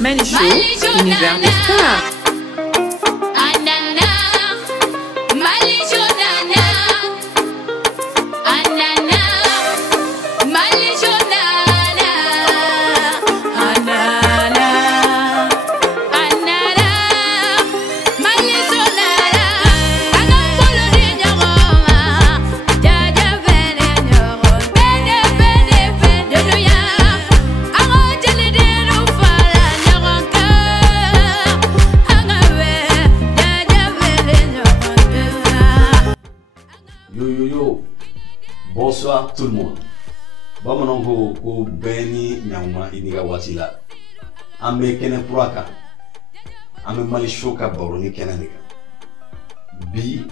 Manichou, univers des stars. Bonsoir tout le monde. Bamanan ko beni nyama iniga watila. Ame kene puraka. Ame malisho ka baroni kene niga. Bi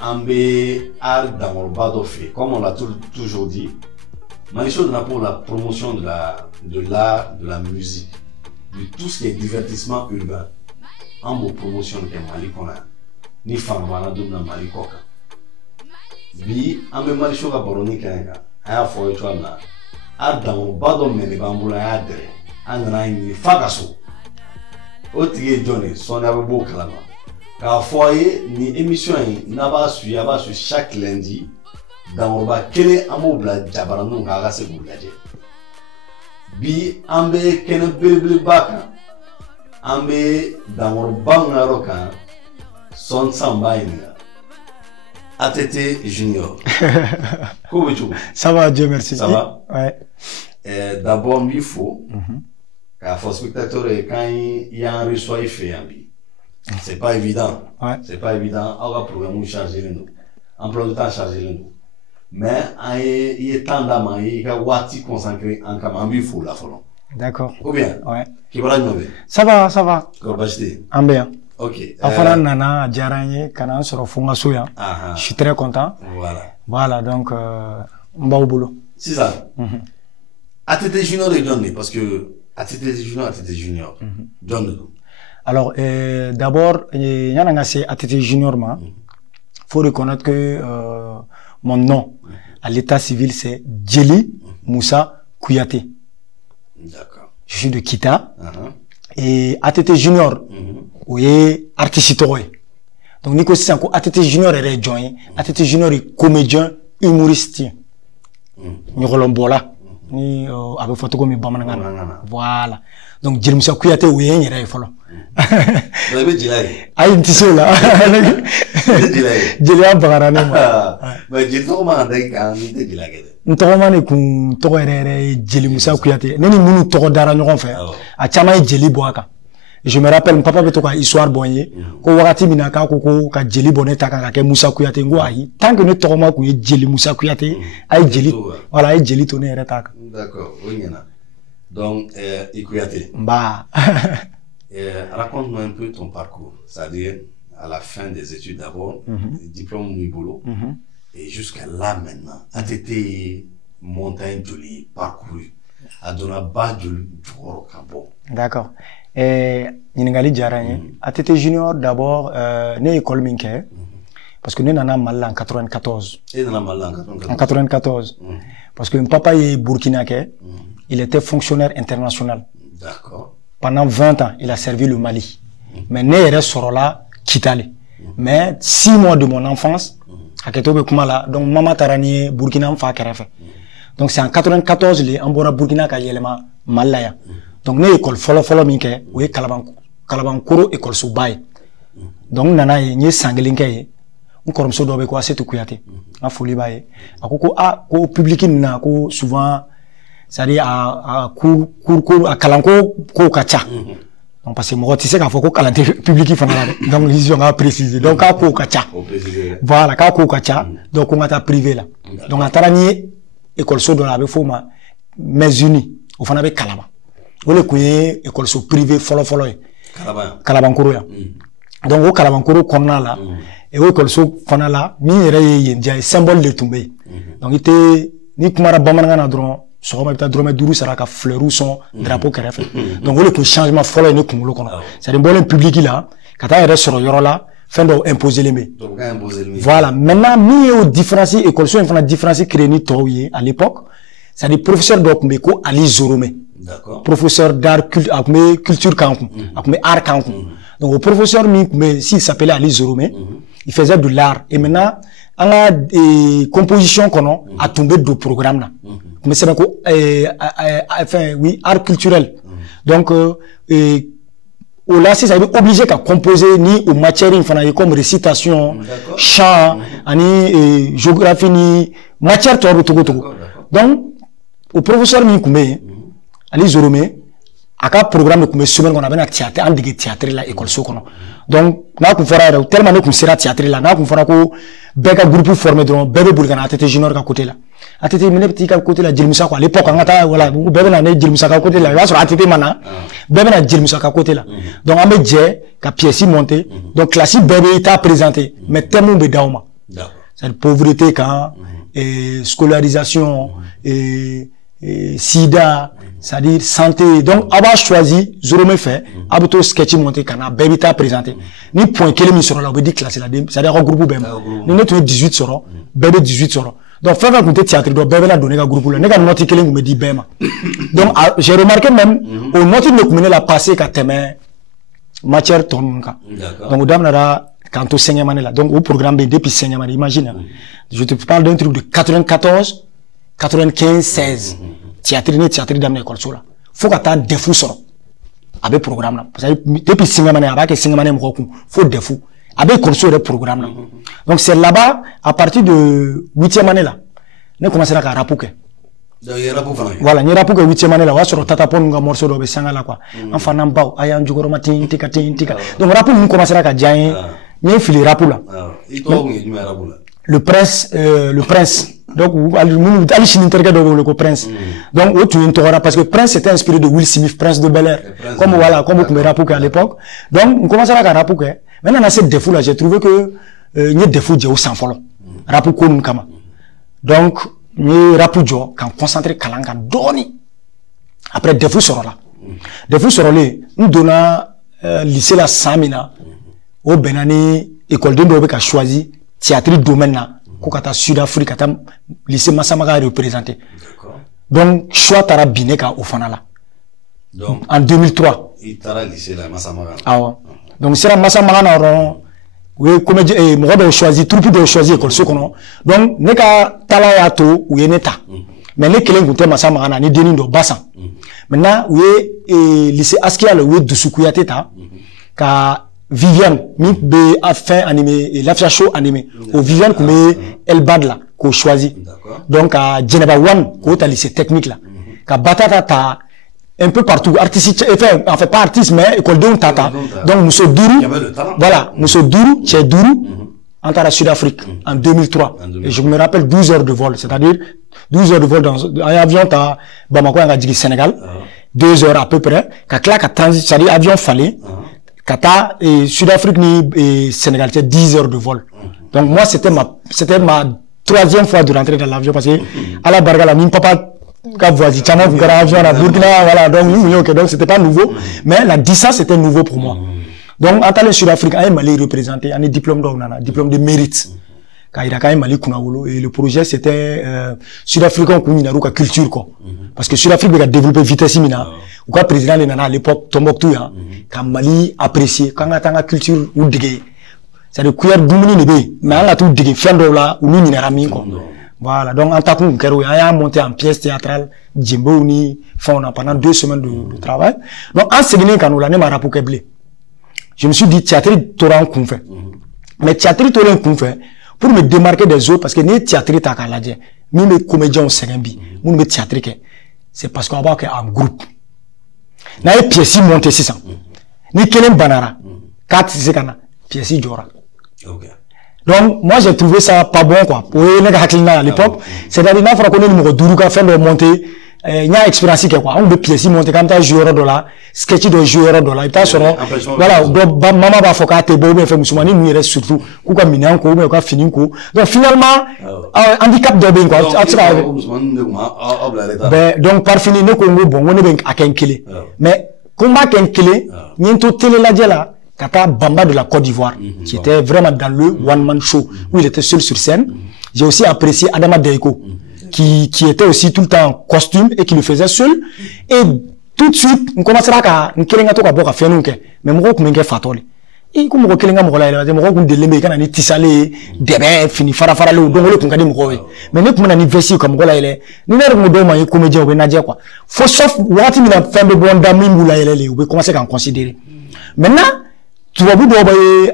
ambe art d'amorba fait. Comme on l'a toujours dit, malisho donne pour la promotion de l'art, de la musique, de tout ce qui est divertissement urbain. En mo promotion ke mali kona. Ni famana dumna mali koka. Bi ambe malisho ka baroni kenga aya fo etwa na adamu bado mene bambula ya dere anana ni fagaso otige Johnny son abo kalama ka foye ni émission na ba su chaque lundi dans ba kele amobla jabaranu ka gase bulaje bi ambe kene bele baka ambe dans banga roka son samba ina ATT Junior. Comment tu vas? Ça va, Dieu merci. Ça va? Ouais. D'abord, il faut que les spectateurs, quand il y a un reçoit, il fait un bi. C'est pas évident. Ouais. C'est pas évident. On va programmer charger nous. Emploi de temps charger nous. Mais il est temps d'amant, il y a wati consacré en camambi fou la folon. D'accord. Ou bien? Ouais. Qui va la nommer? Ça va, ça va. Corbachité. En bien. Ok. Afala nana djaranye kana soro funga soya. Je suis très content. Voilà. Voilà, donc on va au boulot. C'est ça. ATT Junior et John, parce que ATT Junior, John. Alors, d'abord, il y a un ATT Junior, faut reconnaître que mon nom à l'état civil, c'est Djeli Moussa Kouyaté. D'accord. Je suis de Kita. Et ATT Junior, oui, artiste. Donc, Nico Sanko, ATT Junior est joint. ATT Junior est comédien, humoriste. Ni Rolombola. Ni avec photo comme Bamanangana. Voilà. Donc, Djeli Moussa Kouyaté, oui, il y a un follow. Vous avez dit là. Ah, il tisse là. Djeli Ambarane. Mais Djeli Toma, d'accord, il dit là. Ntoromane kun togo yɛrɛ Djeli Moussa Kouyaté ne ni minnu tɔgɔ dara ɲɔgɔn fɛ a caman ye Djeli bɔ a kan je me rappelle mon papa bɛ to ka histoire bɔ n ye ko wagati min na k'a ko ka Djeli bɔ ne ta kan ka kɛ Moussa Kouyaté n ko ayi tant que ne tɔgɔma kun ye Djeli Moussa Kouyaté a ye Djeli voilà a ye Djeli to ne yɛrɛ ta kan. D'accord, o ɲɛna donc Kouyaté. Bah. Raconte-nous un peu ton parcours, c'est-à-dire à la fin des études d'abord, diplôme Nibolo. Et jusqu'à là maintenant, ATT montagne jolie parcouru, a donné bas du Cabo. D'accord. Ningali Djaranye, ATT Junior d'abord, né école minke, parce que nous n'en avons mal en 94. Et dans mal en 94. Parce que mon papa est burkinabé, il était fonctionnaire international. D'accord. Pendant 20 ans, il a servi le Mali. Mais né reste là, Kitale. Mais 6 mois de mon enfance, donc maman tarani Burkina fa kerefe. Donc c'est en 94 les ambora Burkina ka yelema malaya. Donc né école follow minke oui Kalabankoro école Soubaye. Donc nana ye sangelinke ye on koromso do be ko asetu Kouyaté. Na foli baye. Akoko ko public na ko souvent ça dit à cour à kalanko ko kacha. Donc parce que moi tu sais qu'à faut que calendrier public fana donc ils ont précisé donc à ko kacha voilà ka ko kacha donc on a ta privé là donc à tarani école so dans la be foma mais unis au fana be kalaba o le kuye école so privé follow Kalabankoro ya donc au Kalabankoro konna là et au école so fana là mi yere ye symbole de tomber donc était ni kumara bamananga dron sogoma bita dromé duru saraka fleur ou son drapeau kerefe donc le que changement follow ne kumulo kono c'est un bon public là kata yere soro yoro là fin de imposer les mais voilà maintenant mi au différencier école so infana différencier créé ni toye à l'époque c'est-à-dire professeur de ko Ali Zoromé. D'accord. Professeur d'art culture kankou, art kankou. Donc, le professeur, s'il s'appelait Ali Zoromé, il faisait de l'art. Et maintenant, on a des compositions qu'on a tombé de programme là. Mais c'est enfin, oui, art culturel. Donc, là, c'est ça, il est obligé qu'à composer ni aux matières comme récitation, chant, ni géographie, ni matière togo. Donc, au professeur Mikoumé, Ali Zoromé, à un programme de semaine qu'on avait un théâtre, un des théâtres là, école sokono. Donc, là, qu'on fera, tellement qu'on sera théâtre là, là, qu'on fera qu'on beka groupe formé de bébé boulgana, tete junior à côté là. À tete mine petit à côté là, Djilmoussa quoi. À l'époque, on a, voilà, bébé n'a né Djilmoussa à côté là. Là, sur à tete mana, bébé n'a Djilmoussa à côté là. Donc, on met Djé, qu'à pièce monté. Donc, classique bébé était présenté. Mais tellement de dauma. C'est la pauvreté quand, scolarisation, sida, c'est-à-dire santé. Donc, avoir choisi, Zoromé fait, abuto sketch monté, kana, baby t'a présenté. Ni point quel est sur là, on veut dire classe là, c'est-à-dire un groupe bébé. Nous mettons 18 sur bébé 18 sur. Donc, faire un côté théâtre, donc bébé là donné un groupe là, n'est qu'un noté quel est me dit bébé. Donc, j'ai remarqué même, au noté de nous la passé qu'à thème matière tourne. Donc, au dame là, quand au cinquième année là, donc au programme B depuis cinquième année, imagine. Je te parle d'un truc de 94, 95, 16. Théâtre d'amener école sur là. Faut que t'as des fous sur. Avec programme là. Parce que depuis 5 années, avec 5 années, faut des fous. Avec école sur le programme là. Donc c'est là-bas, à partir de 8e année là, nous commençons à rapouquer. Voilà, nous rapouquer 8e année là, on va sur tatapon, nous avons morceau de sanga là quoi. Enfin, n'en bas, ayan jugoroma tika. Donc rapou, nous commençons à dire, nous filé rapou là. Le prince. Donc, Ali Chininterga le prince. Donc, tu es parce que prince était inspiré de Will Smith, prince de Bel Air. Comme voilà, comme vous me rappelez à l'époque. Donc, on commence à la rapouquer. Maintenant, dans ces défauts là, j'ai trouvé que, il y a des défauts de sans follow. Rapouko Nkama. Donc, il rapoujo, quand concentré Kalanga, doni. Après, défauts seront là. Défauts seront là. Nous donnons, lycée la Samina, au Benani, école de Ndobe qui a choisi, théâtre domaine là. Kokata Sud-Afrique, kata lycée Massamaga représenté. Donc, choix tara bineka au fanala. Donc, en 2003. Il tara lycée là, Massamaga. Ah ouais. Donc, c'est la Massamaga na oui, comme moi de choisir, tout de choisir école sokono. Donc, neka tala ya to ou yeneta. Mais les kelen goûter Massamaga na ni deni do bassan. Maintenant, oui, lycée Askia le oui Dousoukouyaté ta, ka Viviane, mi a fait animé, l'affaire show animé. Au Viviane, comme Elbad là, qu'on choisit. Donc, à Geneva One, qu'on a lycée technique là. Qu'à Batata, un peu partout, artistique, enfin, pas artiste, mais école de Tata. Donc, Mousso Dourou, voilà, Mousso Dourou, c'est Dourou, en Sud-Afrique, en 2003. Et je me rappelle 12 heures de vol, c'est-à-dire 12 heures de vol dans un avion, t'as Bamako, on a dit Sénégal, 2 heures à peu près, qu'à claque à transit, c'est-à-dire avion fallait. Kata et Sud-Afrique et Sénégal, c'était 10 heures de vol. Donc moi, c'était ma 3e fois de rentrer dans l'avion parce que à la Bargala, mon papa, quand vous avez avion à Burkina, voilà, donc c'était pas nouveau, mais la distance était nouveau pour moi. Donc, en tant que Sud-Afrique, il m'a représenté, un diplôme de mérite. Et le projet, c'était Sud-Africain pour culture, quoi. Parce que Sud-Afrique a développé vitesse, ou quoi président à l'époque, Tombouctou, quand Mali apprécié, quand on a la culture ou dégué. C'est le cuir d'oumini nébé, mais on a tout dégué, fin de là, ou nous n'irami, quoi. Voilà, donc en tant que a monté en pièce théâtrale, Djimbo, ni, pendant 2 semaines de travail. Donc, en séguiné, quand on l'a même à Rapoukeblé, je me suis dit, théâtre, t'auras qu'on fait. Mais théâtre, t'auras qu'on fait. Pour me démarquer des autres, parce que les théâtres ta kaladje, nous les comédiens au Ségambi, nous les théâtres c'est parce qu'on va avoir un groupe. Na y pièce monté 600. Ni kelen banara, 4 sekana, pièce jora. Donc moi j'ai trouvé ça pas bon quoi. Pour les gars à l'époque, c'est-à-dire n'a pas qu'on numéro duruka faire de monter il y a expérience quoi. On veut pièce monter comme ça joueur de là, sketch de joueur de là, il t'a sur voilà, maman va faut qu'à te beau faire musulmani nous reste surtout ou comme minant ko mais quoi fini ko. Donc finalement handicap de ben quoi. Donc par fini ne ko bon on est ben à kenkele. Mais combat kenkele, niento télé la là Kata Bamba de la Côte d'Ivoire, qui était vraiment dans le one-man show, où il était seul sur scène. J'ai aussi apprécié Adama Deiko, qui était aussi tout le temps en costume et qui le faisait seul. Et tout de suite, on commençait à faire nous, mais moi, je suis fatoli. Et comme je suis un tissalé, débé, fini, farafara, donc le congadé, mais nous, comme on a investi comme voilà, il est, nous n'avons pas comédien, on a quoi. Faut sauf, what il a fait de bon d'amis, on peut commencer à en considérer. Maintenant, tu vas vous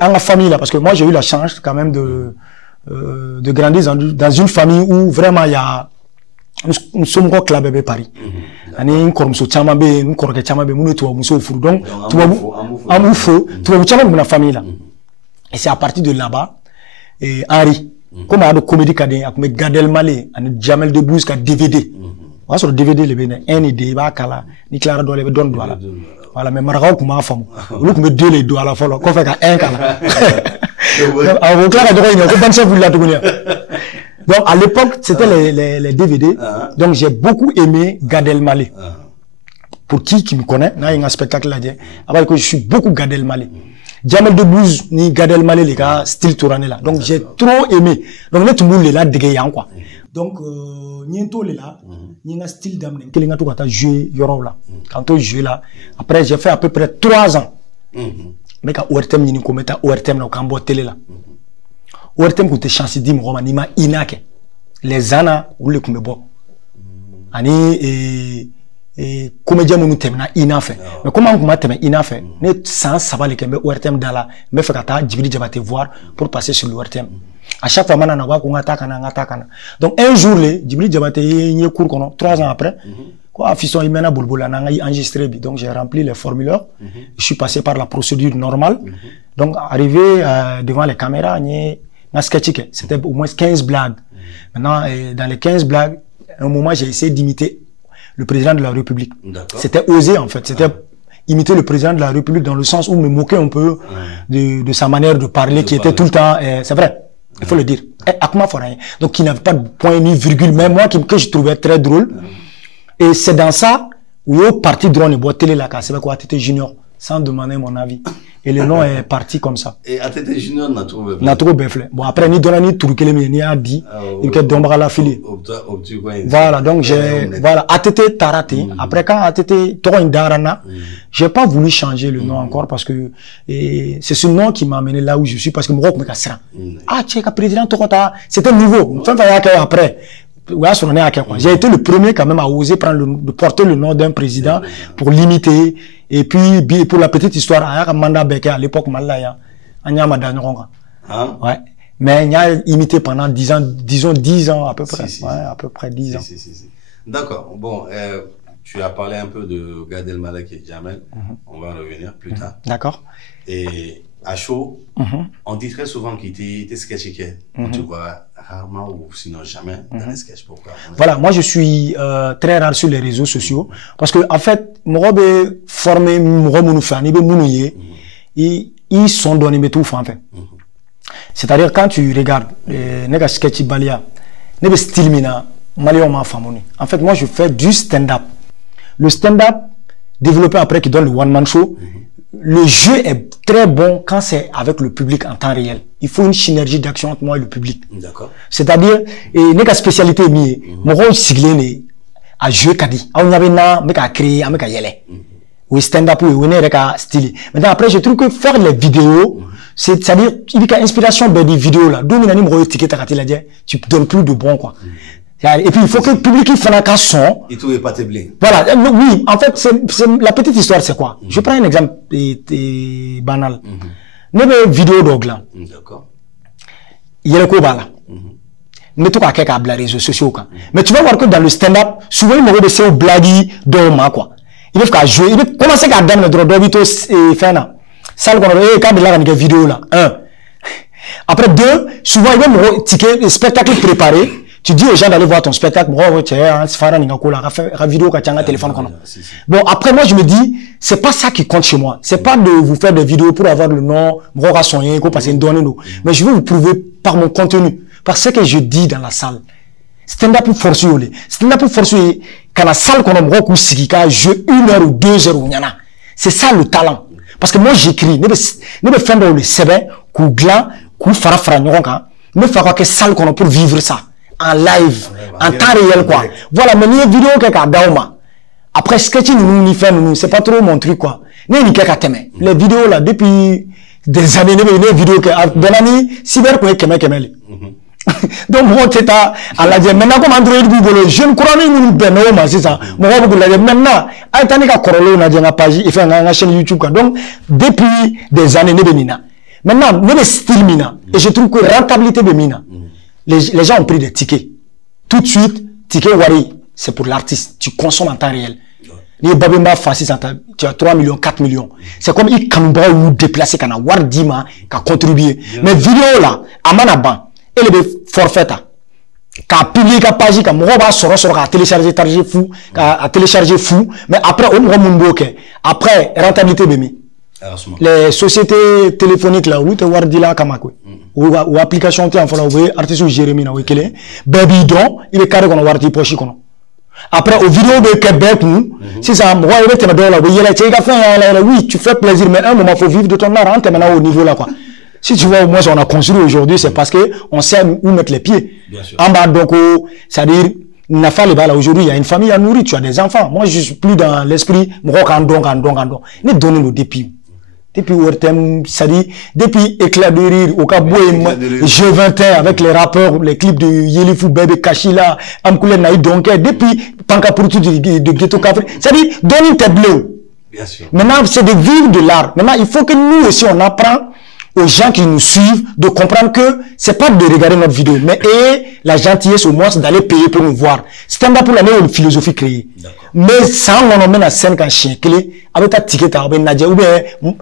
en la famille là, parce que moi, j'ai eu la chance quand même de grandir dans une famille où vraiment il y a nous sommes encore club bébé Paris. Ani comme so chama be nous korke chama be nous to muso furu donc tu vas amufo tu vas chama na famille là. Et c'est à partir de là-bas et Henri comme a de comédie cadé avec Gad Elmaleh ani Jamel Debbouze ka DVD. On sur le DVD le ben un idée ba kala ni Clara do le don do la. Voilà mais maraka ko ma famu. Lu ko me deux les do à la fois ko fait ka un kala. Alors Clara do ko ban chef la to donc à l'époque c'était les DVD. Donc j'ai beaucoup aimé Gad Elmaleh. Pour qui me connaît, il y a un spectacle là, après que je suis beaucoup Gad Elmaleh. Jamel Debbouze ni Gad Elmaleh les gars style tourané là. Donc j'ai trop aimé. Donc là tout le monde est là dégaillant quoi. Donc niento les là, ni un style d'amener. Quel est tout quand tu joué yoro là. Quand tu joué là, après j'ai fait à peu près 3 ans. Mais quand ORTM ni ko meta ORTM na kambo télé là. ORTM ko te chance di mo ni ma inake. Les ana ou le kumebo. Ani et comédien nous termina inafe mais comment on termina inafe ne sans savoir les kembe ORTM dans la me fait kata Djibril Diabaté voir pour passer sur l'ORTM à chaque fois manana wa ko ngata kana donc un jour le Djibril Diabaté y cours kono 3 ans après quoi fisson imena bolbola na ngai enregistré donc j'ai rempli les formulaires je suis passé par la procédure normale donc arrivé devant les caméras ni na sketchike c'était au moins 15 blagues maintenant dans les 15 blagues à un moment j'ai essayé d'imiter le président de la République. C'était osé en fait, c'était imiter le président de la République dans le sens où me moquer un peu de sa manière de parler qui était tout le temps, c'est vrai, il faut le dire, donc qui n'avait pas de point ni virgule, même moi que je trouvais très drôle. Et c'est dans ça où au parti drone et boîte télé la casse avec quoi ATT Junior sans demander mon avis. Et le nom est parti comme ça. Et ATT Junior n'a trouvé Befle. Bon après ni donna ni Tourkele ni a dit il que Dombra la fili. Voilà donc j'ai voilà ATT Tarate. Après quand ATT Torindarana, j'ai pas voulu changer le nom encore parce que c'est ce nom qui m'a amené là où je suis parce que moi me cassera. Ah tu es président Tokota, c'était nouveau. Enfin après j'ai été le premier quand même à oser prendre de porter le nom d'un président pour l'imiter. Et puis, pour la petite histoire, à l'époque, ouais. Mais il a imité pendant 10 ans, disons 10 ans à peu près. Ouais, à peu près 10 ans. D'accord. Bon, tu as parlé un peu de Gad Elmaleh et Jamel. On va en revenir plus tard. D'accord. Et à chaud, on dit très souvent qu'il était sketchique. Tu vois rarement ou sinon jamais dans les sketchs. Pourquoi? Voilà, moi je suis très rare sur les réseaux sociaux parce que en fait, moi je formé ils sont donnés tout en fait. C'est-à-dire quand tu regardes les sketch balia, les style mina, en fait, moi je fais du stand-up. Le stand-up développé après qui donne le one man show. Le jeu est très bon quand c'est avec le public en temps réel. Il faut une synergie d'action entre moi et le public. D'accord. C'est-à-dire, et spécialité est mon rôle siglé à jouer kadi. On y avait na, mais à créer, mais à yele. Oui, stand-up, oui, on est à style. Maintenant, après, je trouve que faire les vidéos, c'est-à-dire, il y a inspiration des vidéos là. D'où minani mo étiquette à la tu donnes plus de bon, quoi. Et puis, il faut que le public fasse un son. Et tout est pas téblé. Voilà. Oui, en fait, c'est la petite histoire, c'est quoi? Je prends un exemple banal. Nous avons une vidéo d'Oglan. D'accord. Il y a le coup là. Mais tout cas, quelqu'un a les réseaux sociaux, quoi. Mais tu vas voir que dans le stand-up, souvent, il m'aurait laissé au blague d'Oma, quoi. Il veut jouer. Il veut commencer à donner le droit d'Obito et faire ça, le quand il a une vidéo là. 1. Après 2, souvent, il veut me ticket, spectacle préparé. Tu dis aux gens d'aller voir ton spectacle, bon après moi je me dis c'est pas ça qui compte chez moi, c'est pas de vous faire des vidéos pour avoir le nom, mais je veux vous prouver par mon contenu, par ce que je dis dans la salle. Stand-up pour forcer, stand-up pour forcer quand la salle qu'on a beaucoup sigika jeu 1 heure ou 2 heures ou nyana. C'est ça le talent. Parce que moi j'écris, ne me faire le sebe, ku glan, ku farafra nyoka, me faire que salle qu'on a pour vivre ça. en live, en temps réel, quoi. Voilà, mais les vidéos que Daoma. Après, sketch, nous, c'est pas trop mon truc, quoi. Les vidéos, là, depuis des années, les vidéos que, Benani, cyber, quoi, Kemel. Donc, moi, c'est à la dire, maintenant, comme Android Google, je ne crois pas que nous, c'est ça. Moi, maintenant, à l'état Corolo, on a dit, page, il fait une chaîne YouTube, donc, depuis des années, maintenant, nous, les styles mina, et je trouve que la rentabilité de mina, les gens ont pris des tickets. Tout de suite, ticket Wari, c'est pour l'artiste. Tu consommes en temps réel. Les Babemba Fassis, tu as 3 millions, 4 millions. C'est comme ils can ou déplacer, qu'on a Wardima, qu'on a contribué. Mais vidéo là, à Manaban, elle est forfaite. Quand publié la page, quand on sort, télécharger fou, à télécharger fou. Mais après, on va après, rentabilité de mi. Les sociétés téléphoniques là, où tu as Wardila Kamakwe. Ou application, tu as un artiste ou Jérémy, Baby Don, il est carré qu'on a Wardi Pochi. Après, aux vidéos de Québec, nous, si ça, moi, oui, tu fais plaisir, mais un moment, il faut vivre de ton art, hein, maintenant au niveau là, quoi. Si tu vois, moi, on a construit aujourd'hui, c'est parce que on sait où mettre les pieds. En bas, donc, c'est-à-dire, aujourd'hui, il y a une famille à nourrir, tu as des enfants. Moi, je suis plus dans l'esprit, ne donnez nos défis. Depuis c'est-à-dire, depuis Éclat de rire, au Cabo, Jeux 21 avec les rappeurs, les clips de Yelifou, Bébé Kachila, Amkoule Naïd Donké, depuis Pankapurtu de Ghetto Café, c'est-à-dire, donnez tes bleus. Bien sûr. Maintenant, c'est de vivre de l'art. Maintenant, il faut que nous aussi, on apprend aux gens qui nous suivent de comprendre que c'est pas de regarder notre vidéo, mais la gentillesse au moins d'aller payer pour nous voir. Stand-up pour l'année, une philosophie créée. Mais ça, on emmène à 5 ans chien clé, avec ta ticket, avec Nadia, ou bien, mon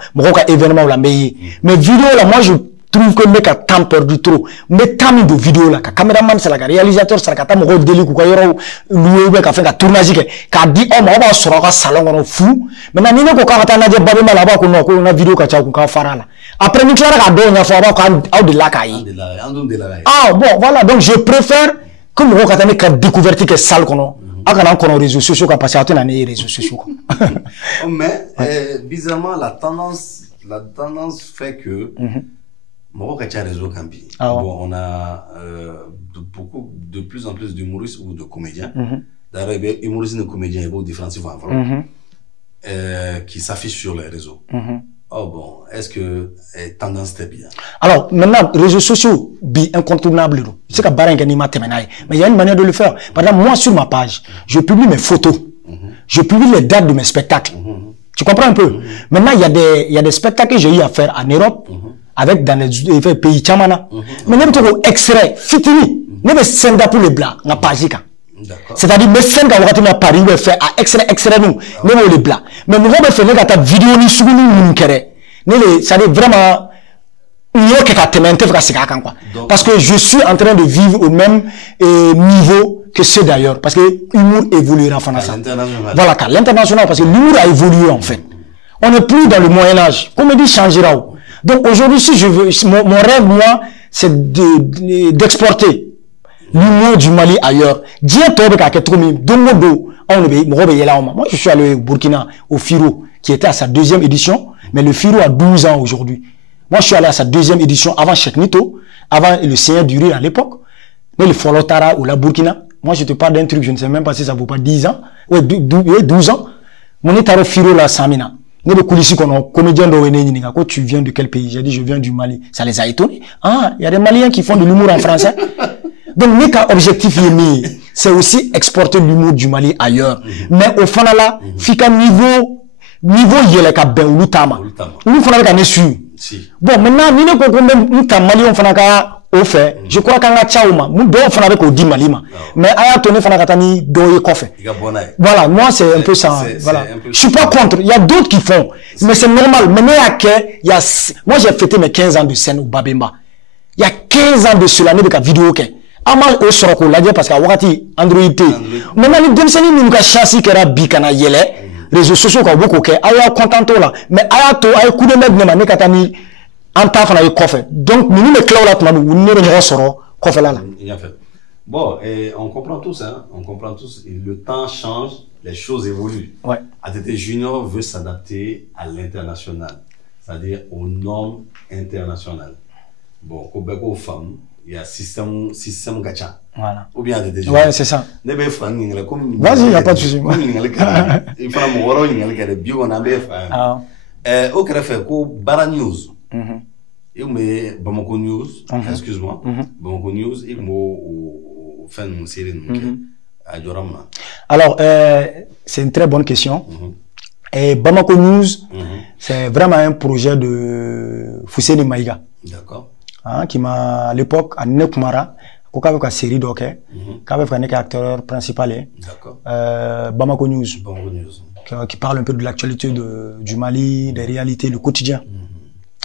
événement ou la meilleure. Mais vidéo là, moi, je trouve que le mec a temps perdu trop. Mais tant de vidéos là, caméraman, c'est la réalisateur, c'est la cata, mon délit, ou loué, ou fait un tournage, qui a dit, oh, on va sur un salon, on est fou. Maintenant, nous, quand on a Nadia, Babema là-bas, qu'on a vidéo, qu'on a fara là. Après, nous, on a donné, on a de la caille. Ah, bon, voilà, donc je préfère que nous, quand on a découvert que salle qu'on a. On a réseaux sociaux, parce qu'on a les réseaux sociaux. Mais, bizarrement, la tendance fait que, bon, on a de plus en plus d'humoristes ou de comédiens. D'ailleurs, humoristes et comédiens, il y a beaucoup de différences qui s'affichent sur les réseaux. Oh bon, est-ce que tendance était bien? Alors, maintenant, réseaux sociaux, incontournable. C'est que mais il y a une manière de le faire. Par exemple, moi, sur ma page, je publie mes photos. Je publie les dates de mes spectacles. Tu comprends un peu? Maintenant, il y a des spectacles que j'ai eu à faire en Europe, avec dans les pays Tchamana. Mais même tout extrait, fitini. Même senda pour les blancs, na page. C'est-à-dire, mais scènes quand on a Paris, on fait à extrait nous, même les blancs. Mais nous, on va faire ta vidéo, ni sous nous, ça veut vraiment, parce que je suis en train de vivre au même niveau que ceux d'ailleurs. Parce que l'humour évoluera en France. Voilà, l'international, parce que l'humour a évolué en fait. On n'est plus dans le Moyen-Âge. Comme on dit, changera. Donc aujourd'hui, si je veux, mon rêve, moi, c'est d'exporter l'humour du Mali ailleurs. Moi, je suis allé au Burkina, au Firo, qui était à sa 2e édition, mais le Firo a 12 ans aujourd'hui. Moi, je suis allé à sa 2e édition avant Cheikh Nito, avant le Seigneur du Rire à l'époque, mais le Folotara ou la Burkina. Moi, je te parle d'un truc, je ne sais même pas si ça vaut pas 10 ans, ouais, 12 ans. Mon état au Firo là, Samina. Nous, le coulisses qu'on a, comédien de tu viens de quel pays? J'ai dit, je viens du Mali. Ça les a étonnés. Ah, il y a des Maliens qui font de l'humour en français. Donc, notre objectif, c'est aussi exporter l'humour du Mali ailleurs. Mais au fond, là, fika niveau, il y a ben ou l'utama. Nous, faut avec un essu. Bon, maintenant, nous, nous, Mali, on fait au fait. Je crois qu'on a tchaouma. Nous, on fait avec au di Malima. Mais, à la tonne, on fait doye kofe. Voilà, moi, c'est un peu ça. Voilà. Je suis pas contre. Il y a d'autres qui font. Mais c'est normal. Mais, moi, j'ai fêté mes 15 ans de scène au Babemba. Il y a 15 ans de cela, avec la vidéo, Amal au soroko la parce qu'à wakati Android T. Maintenant les demseni nous ka chassi kera bikana yele réseaux sociaux ka beaucoup ke aya content là mais aya to ay coup de med ne katani anta fana kofe. Donc nous me clou là nous ne soro kofe là. Bon, et on comprend tous hein, on comprend tous le temps change, les choses évoluent. Ouais. ATT Junior veut s'adapter à l'international, c'est-à-dire aux normes internationales. Bon, aux femmes il y a système gacha. Voilà. Ou bien des Ouais, c'est ça. Vas-y, il n'y a pas de souci. Il faut que bio on a au fait Bara News. Il me Bamako News, excuse-moi. Bamako News, il me fait une série à Joramna. Alors, c'est une très bonne question. Et Bamako News, c'est vraiment un projet de Fousseni Maïga. D'accord. Qui m'a, à l'époque, à Nekumara, qui avait une série d'hockey, qui avait un acteur principal. D'accord. Bamako News. Bamako News. Qui parle un peu de l'actualité du Mali, des réalités, le quotidien.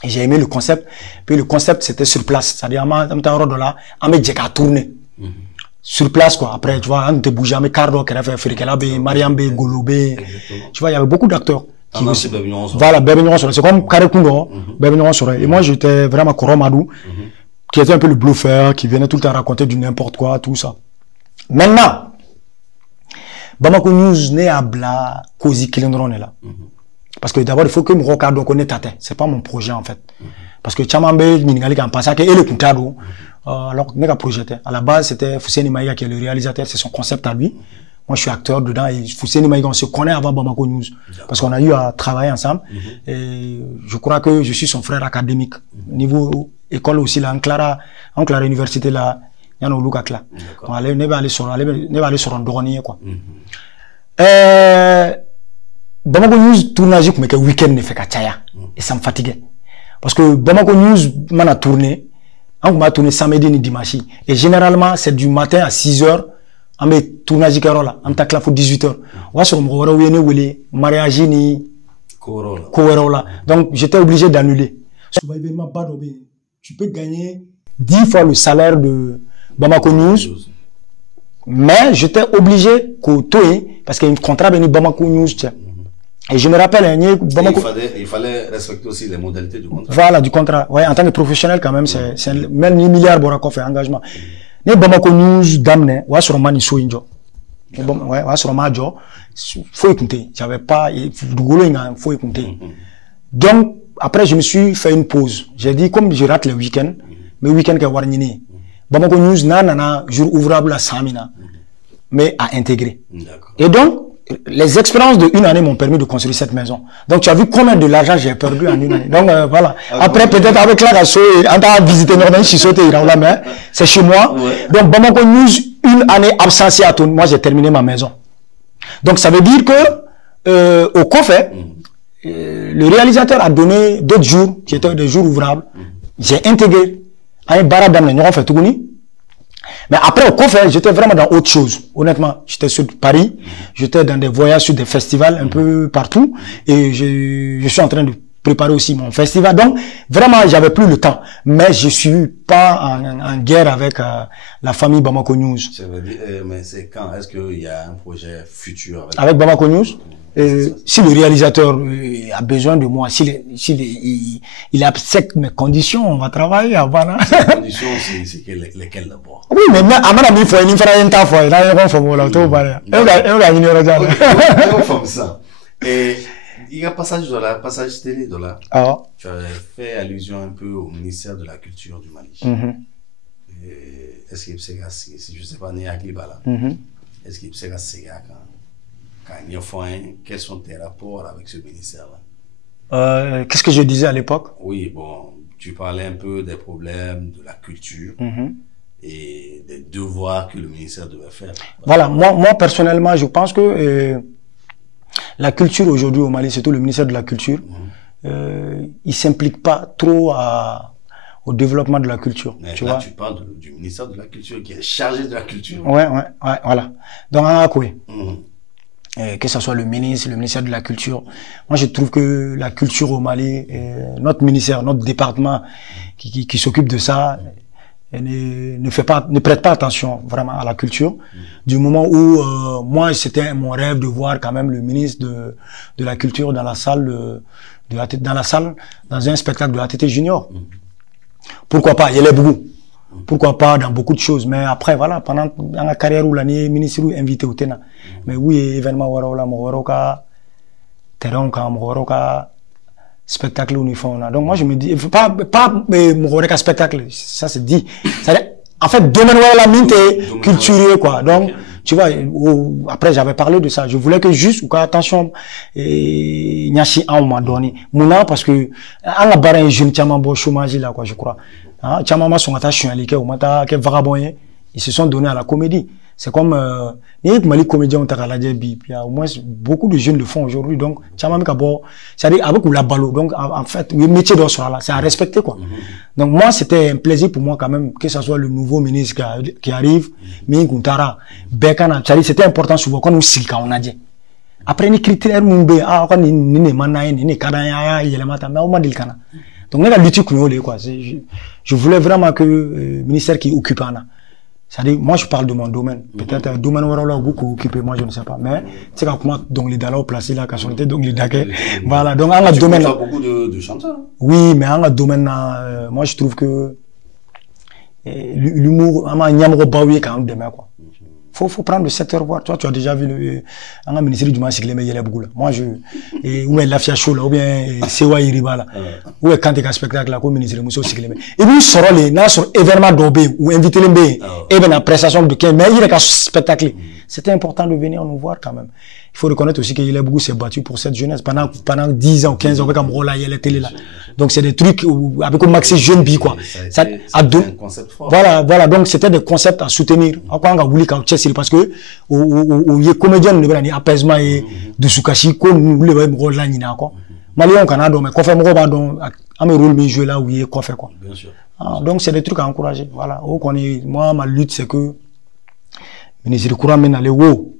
Et j'ai aimé le concept. Puis le concept, c'était sur place. C'est-à-dire, on m'a dit qu'à tourner. Sur place, quoi. Après, tu vois, on te bouge, mais Cardo, qui a fait Frikelabe, Mariambe, Golobe. Tu vois, il y avait beaucoup d'acteurs. Voilà, Bébignon Sore. C'est comme Karekundo, Bébignon Sore. Et moi, j'étais vraiment Koromadou, qui était un peu le bluffeur, qui venait tout le temps raconter du n'importe quoi, tout ça. Maintenant, Bamako News n'est à Bla, Kozi Kilendron est là. Parce que d'abord, il faut que je regarde qu'on est tâté. C'est pas mon projet, en fait. Parce que Chamambe, Ningali, qui a passé, et le Kuntado, alors, n'est qu'à projeter. À la base, c'était Fousseni Maïga qui est le réalisateur, c'est son concept à lui. Moi, je suis acteur dedans et Fousseni Maïga, on se connaît avant Bamako News. Parce qu'on a eu à travailler ensemble. Et je crois que je suis son frère académique. Niveau école aussi, là, en Clara Université, là, il y en a au Loukak, là. On allait, ne va aller sur un drone, quoi. Bamako News, tournage, mais que week-end ne fait qu'à Tchaya. Et ça me fatiguait. Parce que Bamako News, m'en a tourné. On m'a tourné samedi ni dimanche. Et généralement, c'est du matin à 6 h. On met tournage là. On t'a clafou 18 h. On va sur le mariage ni Kouerola. Donc, j'étais obligé d'annuler. Tu peux gagner 10 fois le salaire de Bamako News. Mais j'étais obligé parce qu'il y a un contrat de Bamako News. Et je me rappelle, il fallait respecter aussi les modalités du contrat. Voilà, du contrat. Ouais, en tant que professionnel, quand même, c'est même 1 milliard de fait engagement. Ne Bamako News damne, ouais, sur Mani Soinjo. Ouais, ouais, sur Majo, faut écouter. J'avais pas, faut écouter. Donc, après, je me suis fait une pause. J'ai dit, comme je rate le week-end, mais le week-end, qu'il y a Warnini. Bamako News, nana, jour ouvrable à Samina, mais à intégrer. Et donc, les expériences de 1 année m'ont permis de construire cette maison. Donc, tu as vu combien de l'argent j'ai perdu en 1 année. Donc, voilà. Après, peut-être avec la rasso, on a visité normalement, si sauté, mais c'est chez moi. Donc, Bamako News, 1 année absentielle à tout. Moi, j'ai terminé ma maison. Donc, ça veut dire que, au COFE, le réalisateur a donné d'autres jours, qui étaient des jours ouvrables. J'ai intégré un baradam, nous avons fait tout. Mais après, au COFE, j'étais vraiment dans autre chose. Honnêtement, j'étais sur Paris, j'étais dans des voyages sur des festivals un peu partout, et je suis en train de préparer aussi mon festival. Donc, vraiment, j'avais plus le temps. Mais je suis pas en guerre avec la famille Bamako News. Ça veut dire, mais c'est quand? Est-ce qu'il y a un projet futur avec Bamako News? Si le réalisateur a besoin de moi, il accepte mes conditions, on va travailler avant. Les conditions, c'est lesquelles d'abord? Oui, mais à mon avis, il faut une fois, Et il y a passage télé de là. Ah. Tu as fait allusion un peu au ministère de la Culture du Mali. Est-ce que c'est, si je sais pas, né à Glibala, est-ce que c'est quels sont tes rapports avec ce ministère-là? Qu'est-ce que je disais à l'époque? Oui, bon, tu parlais un peu des problèmes de la culture et des devoirs que le ministère devait faire. Voilà, moi personnellement, je pense que la culture aujourd'hui au Mali, surtout le ministère de la Culture, il s'implique pas trop au développement de la culture. Mais tu parles du ministère de la Culture qui est chargé de la culture. Ouais, voilà. Donc, que ce soit le ministère de la Culture. Moi, je trouve que la culture au Mali, notre ministère, notre département qui s'occupe de ça, ne prête pas attention vraiment à la culture. Du moment où, moi, c'était mon rêve de voir quand même le ministre de la Culture dans la salle, dans un spectacle de ATT Junior. Pourquoi pas? Il y a les beaucoup. Pourquoi pas dans beaucoup de choses, mais après voilà, pendant la carrière où l'année ministre invité au Téna, mais oui événement warola moroka terrain kam moroka spectacle uniforme. Donc moi je me dis, pas mon spectacle, ça c'est dit. En fait, domaine la mine est culturel quoi. Donc tu vois, après j'avais parlé de ça. Je voulais que juste, attention, Nyashi a un moment donné. Mouna parce que à la barre un jeune tiens bon chômage là quoi, je crois. Hein, tiens maman son attache à l'équipe, ou mata que vagabond, ils se sont donnés à la comédie. C'est comme les comédiens ont il y a au moins beaucoup de jeunes le font aujourd'hui. Donc tiens maman bon, c'est-à-dire avec la ballot. Donc en fait, le métier doit là, c'est à respecter quoi. Donc moi c'était un plaisir pour moi quand même que ça soit le nouveau ministre qui arrive, Minguntara, Bekana, c'était important souvent quand nous silka on a dit. Après les critères mumbe quand ni manaye ni kadaya yelemata mais au madilkana. Donc la lutte quoi. Je voulais vraiment que le ministère qui occupe en a. C'est-à-dire, moi je parle de mon domaine. Peut-être un domaine où on a beaucoup occupé, moi je ne sais pas. Mais c'est comment donc les dalao placés là, quand on était donc les daguets. Voilà, donc en domaine. Tu as beaucoup de chanteurs. Oui, mais en domaine là, moi je trouve que l'humour, on nyamro baouye quand même demain quoi. Faut prendre le secteur voir. Toi, tu as déjà vu le ministère du Mans Sigleme Yele Bougoula. Moi, ou bien Lafia Show là, ou bien Sewa Iriba là, ou bien quand tu as un spectacle là, comme ministère Mousso Sigleme. Et puis, sur événement d'Obé, ou inviter les mbé, et bien la prestation de 15, mais il y a un spectacle. C'était important de venir nous voir quand même. Il faut reconnaître aussi que Yele Bougou s'est battu pour cette jeunesse pendant 10 ans, 15 ans, avec un rôle là, télé là. Donc c'est des trucs avec un maxi jeune bi quoi. C'est un concept fort. Voilà, donc c'était des concepts à soutenir. Encore on a voulu quand parce que les comédiens ne veulent pas apaisement et de sukashi ko nous le rôle là ni encore. Malien Canada mais qu'on fait mon rôle donc à mes rôles mais jouer là où il est qu'on fait quoi. Bien sûr. Donc c'est des trucs à encourager. Voilà, moi ma lutte c'est que ministre courant mène aller haut.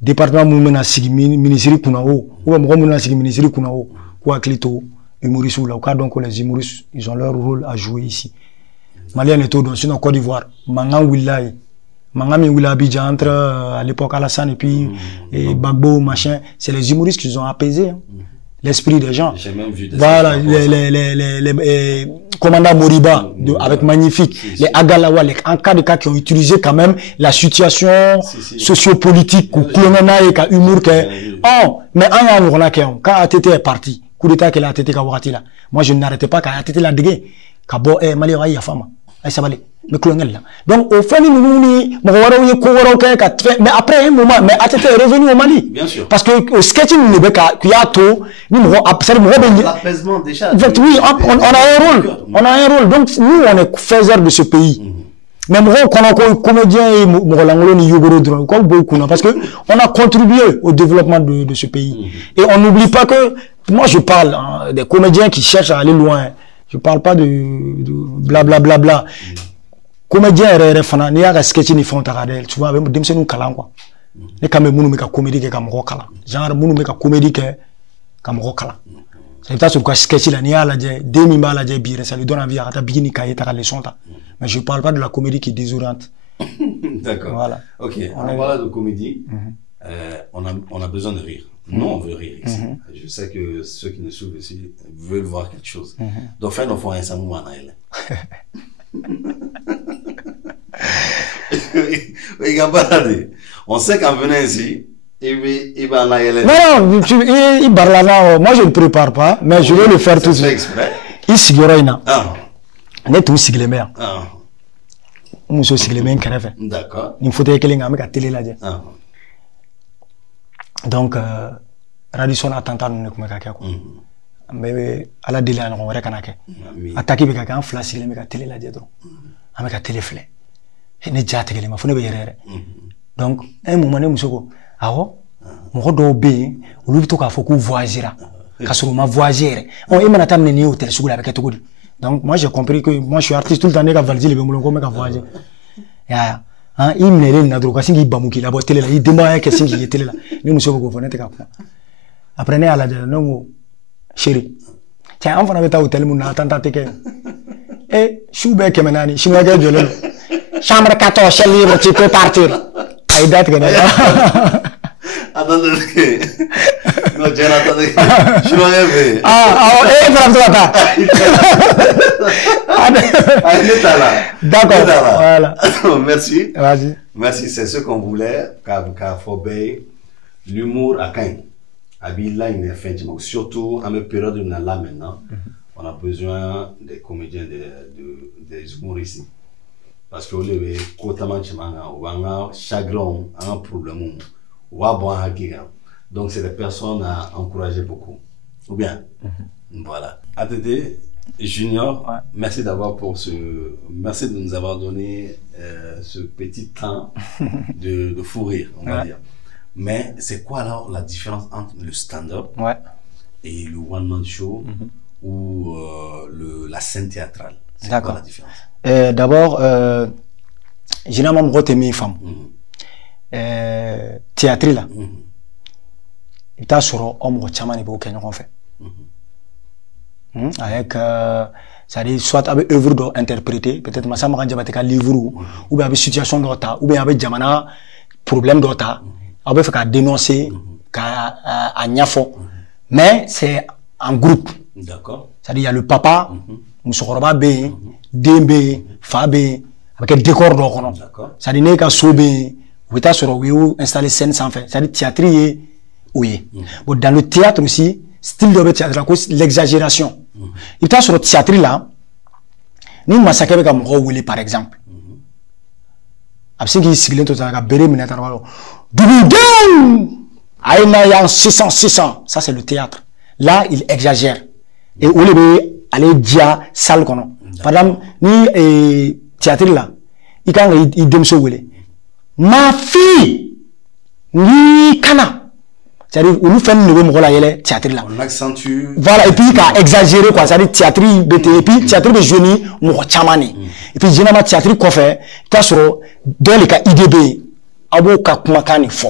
Département mène à sigi ministre kuna haut. Ou moi mène à sigi ministre kuna haut. Quoi clito humoristes ou là donc les humoristes ils ont leur rôle à jouer ici. Malien est tout dans sinon Côte d'Ivoire. Mangan Willahi. Mangami Willa Abidjan entre à l'époque Alassane et puis Bagbo machin, c'est les humoristes qui ont apaisé l'esprit des gens. J'ai même vu des voilà les commandants Moriba avec magnifique, les Agalawa, les en cas de cas qui ont utilisé quand même la situation sociopolitique ou colonana et ka humour que mais on a quand ATT est parti, coup d'état que la ATT ka wakati là. Moi je n'arrêtais pas quand ATT la dégué ka bo Mali wa ya fama. Ay sabali le colonel là. Donc au fin mais après un moment mais ATT est revenu au Mali. Bien sûr. Parce que au sketching l'apaisement déjà. Oui, on a un rôle. Donc nous on est faiseurs de ce pays. Même quand on est comédien parce que on a contribué au développement de ce pays. Et on n'oublie pas que moi je parle des comédiens qui cherchent à aller loin. Je parle pas de blablabla. Bla. Comédien fana ni ya sketch ni font taradel tu vois même demse nous kalan quoi. Ne quand même munu ka comédie ke kam rokala. Genre munu ka comédie ke kam rokala. C'est ça sur quoi sketch là ni ya la je demi ba la je bi ça lui donne envie à ta bigini ka yeta leçon ta. Mais je parle pas de la comédie qui désoriente. D'accord. Voilà. OK, on parle de comédie. On a besoin de rire. Nous, on veut rire ici. Je sais que ceux qui nous suivent ici veulent voir quelque chose. Donc, faire nos fois un samou en elle. On sait qu'en venant ici, il va en aller. Non, il parle là. Moi, je ne prépare pas, mais je vais le faire tout de suite. Il sigura ina. On est tous siglemé. On est tous siglemé en d'accord. Il faut que quelqu'un ait la télé là. Donc, radisson attentat nous ne pouvons pas faire. Mais à la délai, on va reconnaître. Attaquer avec un flash, il met télé là dedans. Avec un téléphone. Et ne jette que les ma fonne beyere. Donc, un moment nous sommes awo, mon rodo bé, ou l'outil qu'à faut qu'on voyagera. Car sur ma voyagère, on est maintenant amené au téléphone avec tout. Donc, moi j'ai compris que moi je suis artiste tout le temps, les gars valident les boulons comme voyager. Ya. Il me l'a dit, donc, si il bamuki la boîte télé là, il demande que si il est télé là, nous sommes au fond, après, à la non, chérie. Tiens, on va mettre au tel monde, attends, et Choubert Kemenani, Chinois de chambre 14, chez libre, tu peux partir. I date que attendez, non, j'ai attendez. Chinois de d'accord, voilà. Merci. Vas-y. Merci, c'est ce qu'on voulait, car Fobey, l'humour à Caen. Là, il est fin, surtout en période où on est là maintenant, on a besoin des comédiens, des humoristes. Parce que le chagrin, un problème, donc c'est des personnes à encourager beaucoup. Ou bien, voilà. ATT Junior, ouais. Merci merci de nous avoir donné ce petit temps de fou rire, on va dire. Mais c'est quoi alors la différence entre le stand-up et le one-man show ou la scène théâtrale? C'est quoi la différence? D'abord, généralement, je suis une femme. Théâtre là, il y a sur homme ou chaman et beaucoup qu'on fait. Avec c'est-à-dire soit avec œuvre d'interpréter, peut-être ma sœur m'a livre ou bien avec situation d'autre ou bien avec jamana problème d'autre. On peut faire dénoncer, à niafo, mais c'est en groupe. D'accord. C'est-à-dire il y a le papa, Moussokoroba B, DB, Fabé, avec un décor d'or. C'est-à-dire n'est qu'à sauver, ou est sur où installer scène sans fin. C'est-à-dire théâtre oui. Bon, dans le théâtre aussi, style de théâtre, l'exagération. Il est sur le théâtre là, nous massacrons avec un mot par exemple. Après qu'il s'y glisse tout à l'heure, béré minata Aïna 600. Ça, c'est le théâtre. Là, il exagère. Et où les aller dire salle qu'on a. Par exemple, ni théâtre là, il démso wele. Ma fille, ni kana. C'est-à-dire, où nous faisons le nouveau là, théâtre là. On accentue. Voilà, et puis, il a exagéré, quoi. C'est-à-dire, théâtre, et puis, théâtre de jeune, mon chamani. Et puis, généralement, théâtre, quoi fait, tu as sur, dans les cas IDB, abo ka kumakani fo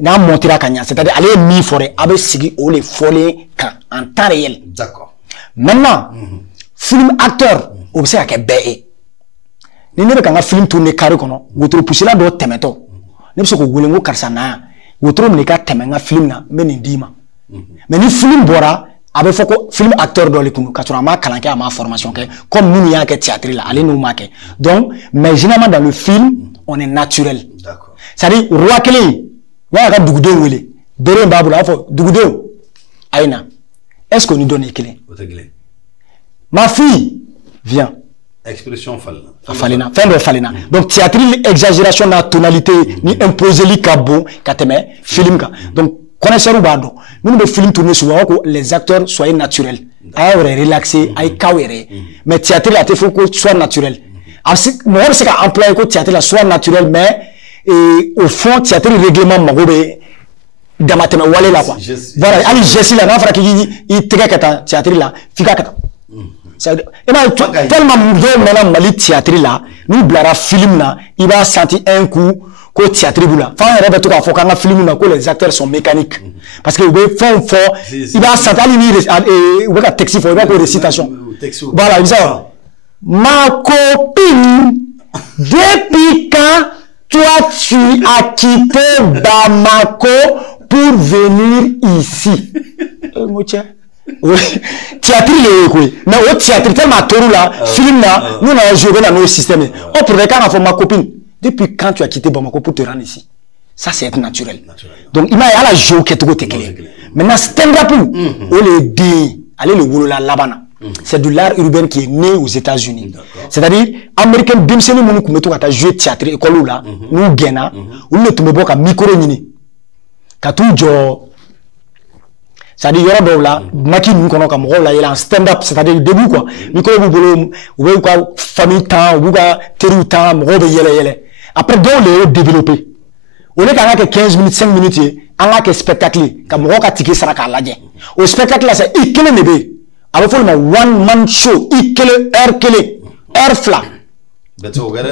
na montera kanya c'est-à-dire aller mi forêt abe sigi o les folé kan en temps réel. D'accord. Maintenant film acteur observe que bé ni ne be kan film tourner carré kono wotro pusila do temeto ne be so ko golengo karsana wotro ne ka temenga film na meni dima mais ni film bora abe foko film acteur do le kunu katura ma kalanke à ma formation que comme nous y a que théâtre là aller nous marquer donc mais généralement dans le film on est naturel. D'accord. C'est-à-dire, roi Kelly, il y a un dougoude wele, Béré Baboula, dougoude, Aïna. Est-ce qu'on nous donne Kelly? Ma fille, viens. Expression Falena. Fin de Falena. Donc, théâtre, exagération de la tonalité, ni imposer li kabo, kateme, film. Donc, connaisseur ou bado. Nous, le film tourné souvent, que les acteurs soient naturels. Aïe, relaxé, aïe, kawere. Mais théâtre, il faut que soit naturel. Moi, c'est qu'un employé que théâtre soit naturel, mais au fond, théâtre règlement magobe dans ma thème walé là quoi. Voilà, allez Jessie là, n'afra qui il tega kata théâtre là, fika kata. Et ben tellement maintenant Mali théâtre là, nous blara film là, il va sentir un coup que théâtre boula. Enfin, il va tout faire quand un film là que les acteurs sont mécaniques. Parce que le fond fort, il va sentir il va texte il va pour récitation. Voilà, il ça. Ma copine, depuis quand toi tu as quitté Bamako pour venir ici? Théâtre, mais au théâtre, tellement tourné là, film là, nous on a joué dans nos systèmes. Oh, pour les cas, ma copine, depuis quand tu as quitté Bamako pour te rendre ici? Ça, c'est être naturel. Donc, il m'a dit à la joue qui est tout éclairé. Maintenant, stand-up, on les dit, allez le boulot là, là-bas. C'est de l'art urbain qui est né aux États-Unis. C'est-à-dire, Américain, Bimseni, nous mettons à jouer théâtre, école là, nous gagnons, nous mettons à micro nini. Quand tout jo, c'est-à-dire, il y a là, maki nous connaissons comme rôle là, il y a un stand-up, c'est-à-dire, début quoi. Micro vous voulez, ou quoi, famille temps, ou quoi, terre temps, robe yele. Après, donc, les développer. On est quand même 15 minutes, 5 minutes, on a que spectacle, comme on a ticket ça la ladje. Au spectacle là, c'est ikele nebe. Alors, il faut le one man show, ikele, heure fla.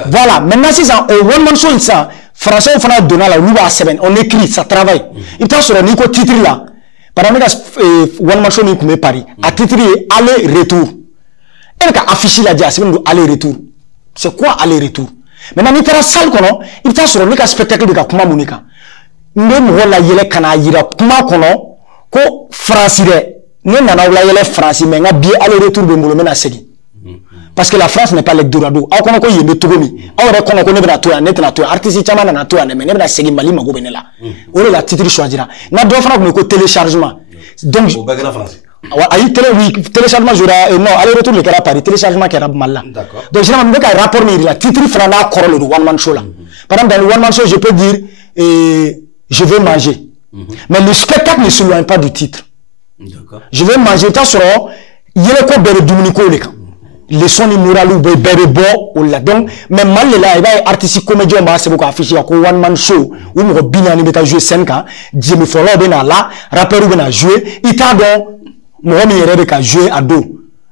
Voilà, maintenant, si ça, au one man show, ça, français, on fait donner la loi à 7, on écrit, ça travaille. Il peut sur un nico titre là. Par exemple, one man show, nous Paris, à titre aller-retour. Et quand affiché la dia, c'est aller-retour. C'est quoi aller-retour? Maintenant, il y a une salle, il y a un spectacle de Kuma Monika. Même rôle yele kana yira Kuma kono, ko français. Nous n'avons pas les français, mais nous avons bien aller-retour de Moulomena Segi. Parce que la France n'est pas l'Eldorado. Aw kono ko yembe togomi. Aw re kono ko ne bena to ya net na to artiste chama na to ya ne bena segi Mali mago benela. O la titre choisira. Na do fana ko téléchargement. Donc au background français. Ayi téléchargement jura non aller retour le kera Paris téléchargement kera Malla. D'accord. Donc généralement me ka rapport mi la titre fana na koro le one man show là. Par exemple dans le one man show je peux dire je vais manger. Mais le spectacle ne s'éloigne pas du titre. D'accord. Je vais manger ta soro yele ko bere dumuniko le kan. Les sons moraux be bere bo ou la donc mais mal là il va artiste comédien ba c'est beaucoup affiché ko one man show ou mo binani beta jouer scène kan Jimmy Folo be na là rappeur be na jouer ita don mo mi yere ka jouer à dos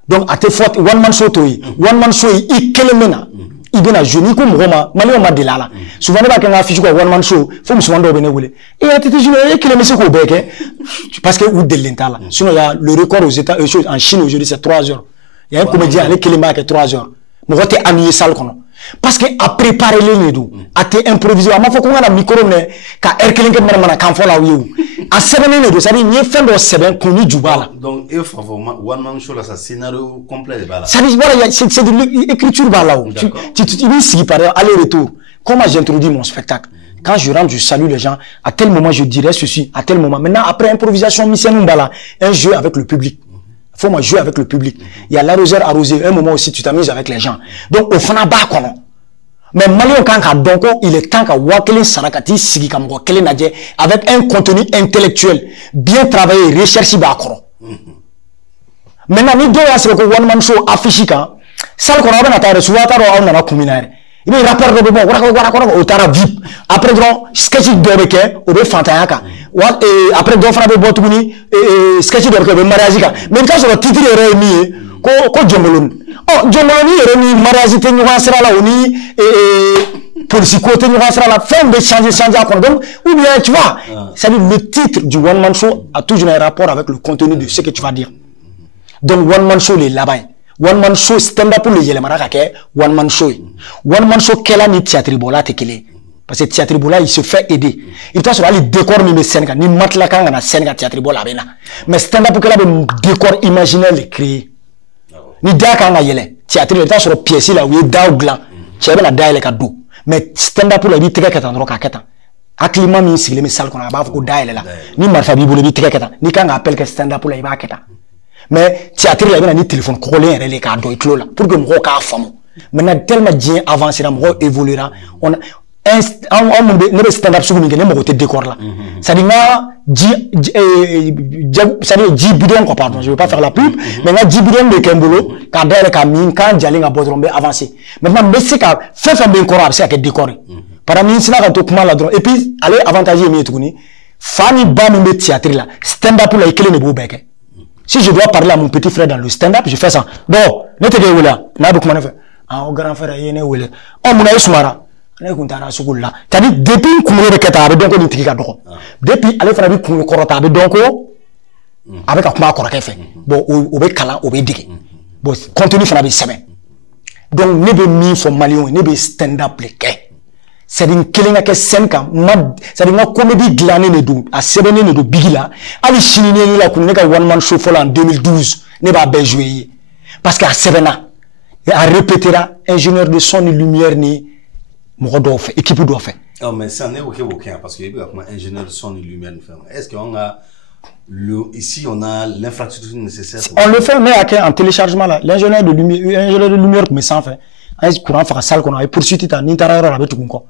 donc à te faute one man show to one man show i kelemena il be na jouer ni ko mo ma mali on ma de là souvent ba kan affiché ko one man show faut me souvent do be na wele et à te jouer keleme se ko beke parce que ou de l'intala sinon il y a le record aux États en Chine aujourd'hui c'est 3 heures. Il y a un comédien avec qui il marque 3 heures. Mais on a annulé ça. Parce que à préparer les nids, à te improviser, à faut qu'on a un micro, qu'à erkeling que madame n'a fait là où. À 7 minutes, ça dit ni fin de 7 qu'on y joue là. Donc il faut vraiment one man show là, ça scénario complet de là. Ça dit voilà, c'est de l'écriture là où. Tu dis si par aller-retour. Comment j'introduis mon spectacle? Quand je rentre, je salue les gens. À tel moment, je dirais ceci. À tel moment. Maintenant, après improvisation, un jeu avec le public. Faut moi jouer avec le public. Il y a l'arroseur arrosé. Un moment aussi, tu t'amuses avec les gens. Donc, au fana ba kono. Mais Malio kanka donc il est temps qu'à wakele sarakati sigi kamgo kele nadje avec un contenu intellectuel bien travaillé, recherché ba kono. Maintenant, ni do ya se ko one man show affiché ka. Sal kono ba na tare suwata ro au na kuminare. Il est rapport de bon, voilà, au tara vip. Après, sketch de beke, au be fantayaka. Après, donc, on a beau tout ni sketch de beke, mariage. Même quand je titre est remis, ko jomolon. Oh, jomoloni est remis, mariage, te nous sera là, oni, policico, te nous sera là, fin de changer à quoi. Donc, ou bien, tu vois, ça veut dire le titre du one man show a toujours un rapport avec le contenu de ce que tu vas dire. Donc, one man show, il est là-bas. One man show stand up pour les éléments kake one man show kela ni théâtre bola te kele parce que théâtre bola il se fait aider il t'a sur les décors ni scène ni matla kan na scène théâtre bola bena mais stand up kela be décor imaginaire le créer ni da kan na yele théâtre il t'a sur pièce là où da glan chebe na da ile ka do mais stand up pour le bi teke ketan ro ka ketan akilima mi sigile mi sal kona ba ko da ile là ni marfa bi bolo bi teke ketan ni kan appelle que stand up pour le ba ketan. Mais théâtre il y a un téléphone collé les cas d'oïclo là pour que mon cas femme maintenant tellement bien avancé là mon évoluera on ne stand up sur nous ne me décor là ça dit ça dit bidon quoi pardon je veux pas faire la pub mais là 10 bidon de Kembolo quand d'ailleurs quand quand j'allais à Bodrombe avancer maintenant mais c'est qu'à faire bien corps c'est à décorer par exemple si là quand comment là et puis aller avantager mieux tout ni Fanny ba me théâtre là stand up là il est beau bec. Si je dois parler à mon petit frère dans le stand-up, je fais ça. Bon, ne te dis où là, n'a pas comment faire. Ah, au grand frère, il est où là. Oh, mon ami Soumara, ne comptera sur là. T'as dit depuis qu'on me requête avec donc on dit qu'il depuis aller faire avec qu'on corrota avec donc avec un comment correct fait. Bon, au bec cala, au bec digue. Bon, continue faire avec semaine. Donc ne be mi for Malion, ne be stand-up les quais. C'est une killing que 5 ans, c'est une comédie glanée de dou, à 7 ans de bigila, ali chini la qu'on est one man show en 2012, ne va pas jouer. Parce qu'à 7 ans, il a répétera, ingénieur de son et lumière ni, mon doit faire, équipe doit faire. Oh, mais ça n'est aucun, parce qu'il y a un ingénieur de son et lumière nous faire. Est-ce qu'on a ici, on a l'infrastructure nécessaire? On le fait, mais en téléchargement là, l'ingénieur de lumière, mais sans faire. Un courant facial qu'on a poursuivi à l'intérieur avec tout le monde.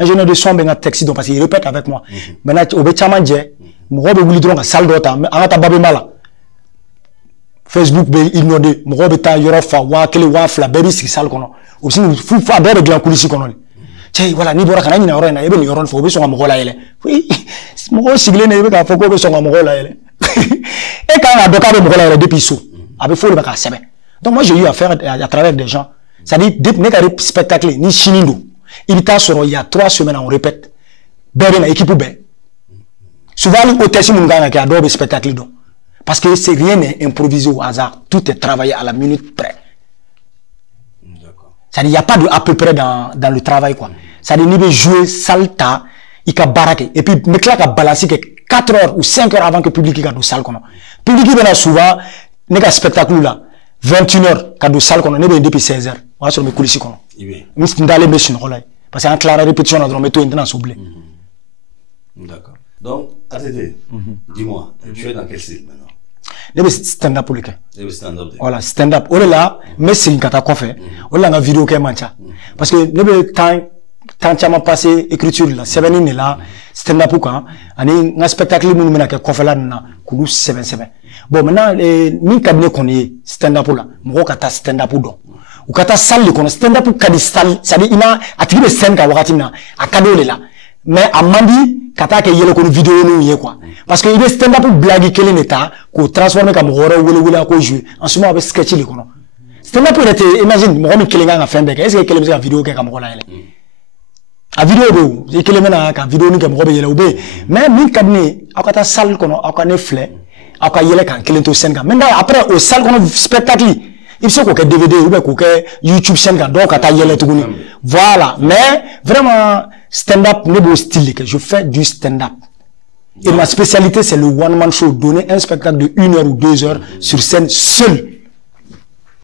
Ingénieur de son ben taxi donc parce qu'il répète avec moi maintenant au betama dje mo robe wuli dron ka salle dota anga ta babe mala Facebook be inodé mo robe ta yoro fa wa kele wa fla baby si salle kono aussi fu fa de glan kulisi kono tey voilà ni bora kana ni na oro na ebe ni yoro fo be so mo la yele mo ko sigle ne be ka fo ko be so mo la yele et quand on a doka be mo la yele depuis so abe fo le ba ka sebe donc moi j'ai eu à faire à travers des gens ça dit ne ka spectacle ni chinindo. Il y a 3 semaines, on répète. Ben, équipe ben. Souvent, au test, on a des spectacles. Parce que c'est rien n'est improvisé au hasard. Tout est travaillé à la minute près. Ça dit, il n'y a pas de à peu près dans le travail, quoi. Ça dit, il peut jouer salta, il peut baraquer. Et puis, mais là, il peut balancer 4 heures ou 5 heures avant que le public ait dans salle. Le public, il souvent, il y a un spectacle là. 21h ka do salle kono ne be depuis 16h wa so me kulisi kono mi ndale be sunoko la parce que en clair répétition na do me to intena soublé. D'accord. Donc ATT, dis-moi, tu es dans quel style maintenant? Ne be stand up pour le cas. Ne be stand up. Voilà, stand up. O là mais c'est une kata ko fait. O là nga vidéo ke mancha parce que ne be tant chama passé écriture là, seven ni là stand up quoi ani nga spectacle mu mena ke ko fait là na kulu 77. Bon maintenant min cabinet connait stand up là, mo kata stand up do. Ou kata salle kono stand up kadi salle, ça dit ina atigi scène ka wakati na akado le là. Mais amandi kata ke yele kono vidéo no ye quoi. Parce que il est stand up blague kele neta ko transformer comme horror wele ko jouer. En ce moment avec sketch le kono. Stand up était imagine mo mi kele nga fembe ke est-ce que kele nga vidéo ke ka mo la ele. A vidéo do, kele mena ka vidéo ni ke mo be yele obe. Mais min cabinet akata salle kono akane flé. Aka yele kan kelen to scène kan maintenant après au salle qu'on spectacle il faut que DVD ou bien que YouTube scène kan donc ata yele to voilà mais vraiment stand up n'est pas style que je fais du stand up et ma spécialité c'est le one man show donner un spectacle de 1 heure ou 2 heures sur scène seul